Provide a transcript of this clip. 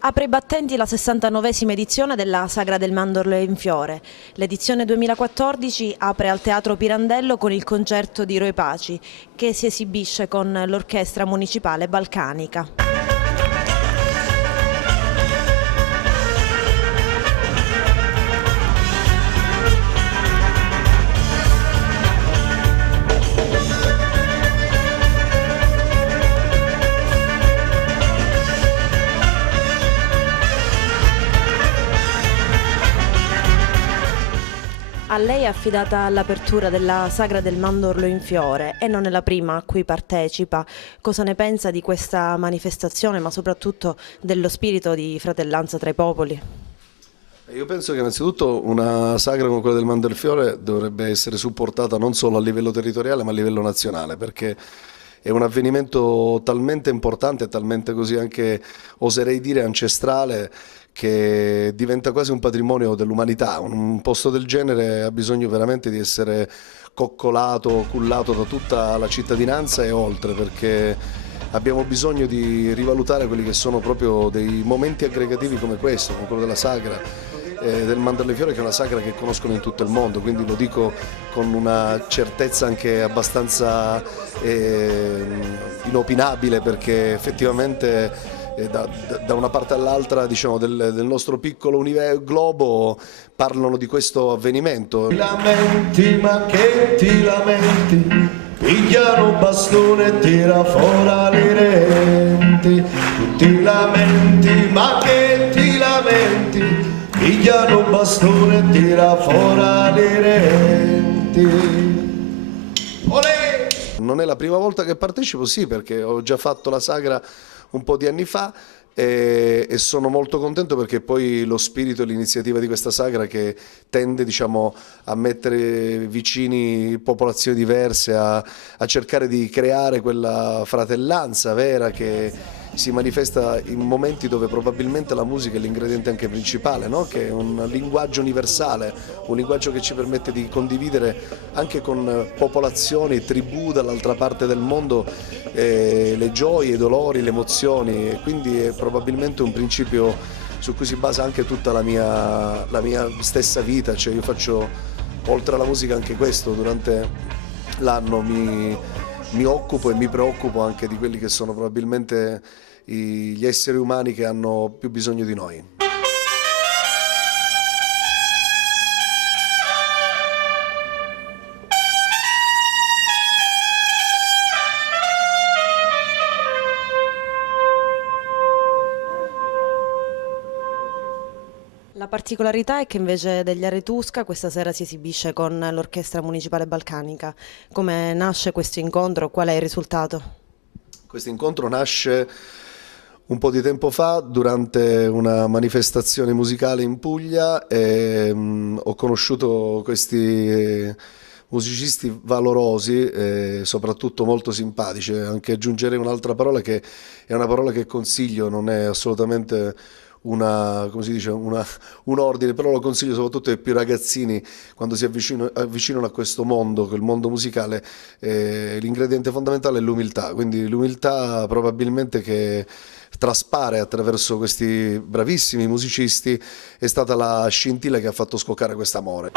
Apre i battenti la 69esima edizione della Sagra del Mandorlo in Fiore. L'edizione 2014 apre al Teatro Pirandello con il concerto di Roy Paci, che si esibisce con l'Orchestra Municipale Balcanica. A lei è affidata l'apertura della Sagra del Mandorlo in Fiore e non è la prima a cui partecipa. Cosa ne pensa di questa manifestazione, ma soprattutto dello spirito di fratellanza tra i popoli? Io penso che innanzitutto una sagra come quella del Mandorfiore dovrebbe essere supportata non solo a livello territoriale ma a livello nazionale, perché è un avvenimento talmente importante e talmente così anche, oserei dire, ancestrale, che diventa quasi un patrimonio dell'umanità. Un posto del genere ha bisogno veramente di essere coccolato, cullato da tutta la cittadinanza e oltre, perché abbiamo bisogno di rivalutare quelli che sono proprio dei momenti aggregativi come questo, come quello della sagra del Mandorlifiore, che è una sagra che conoscono in tutto il mondo, quindi lo dico con una certezza anche abbastanza inopinabile, perché effettivamente da una parte all'altra, diciamo, del nostro piccolo globo parlano di questo avvenimento. Ti lamenti, ma che ti lamenti? Pigliano un bastone e tira fuori le renti. Tu ti lamenti, ma che ti lamenti? Pigliano un bastone e tira fuori le renti. Olè! Non è la prima volta che partecipo, sì, perché ho già fatto la sagra un po' di anni fa e sono molto contento, perché poi lo spirito e l'iniziativa di questa sagra, che tende, diciamo, a mettere vicini popolazioni diverse, a cercare di creare quella fratellanza vera che si manifesta in momenti dove probabilmente la musica è l'ingrediente anche principale, no? Che è un linguaggio universale, un linguaggio che ci permette di condividere anche con popolazioni, tribù dall'altra parte del mondo le gioie, i dolori, le emozioni, e quindi è probabilmente un principio su cui si basa anche tutta la mia stessa vita. Cioè, io faccio, oltre alla musica, anche questo durante l'anno, mi occupo e mi preoccupo anche di quelli che sono probabilmente gli esseri umani che hanno più bisogno di noi. La particolarità è che invece degli Aretusca questa sera si esibisce con l'Orchestra Municipale Balcanica. Come nasce questo incontro? Qual è il risultato? Questo incontro nasce un po' di tempo fa durante una manifestazione musicale in Puglia e ho conosciuto questi musicisti valorosi e soprattutto molto simpatici. Anche aggiungerei un'altra parola, che è una parola che consiglio, non è assolutamente come si dice, un ordine, però lo consiglio soprattutto ai più ragazzini quando si avvicinano a questo mondo, quel mondo musicale. L'ingrediente fondamentale è l'umiltà, quindi l'umiltà probabilmente che traspare attraverso questi bravissimi musicisti è stata la scintilla che ha fatto scoccare quest'amore.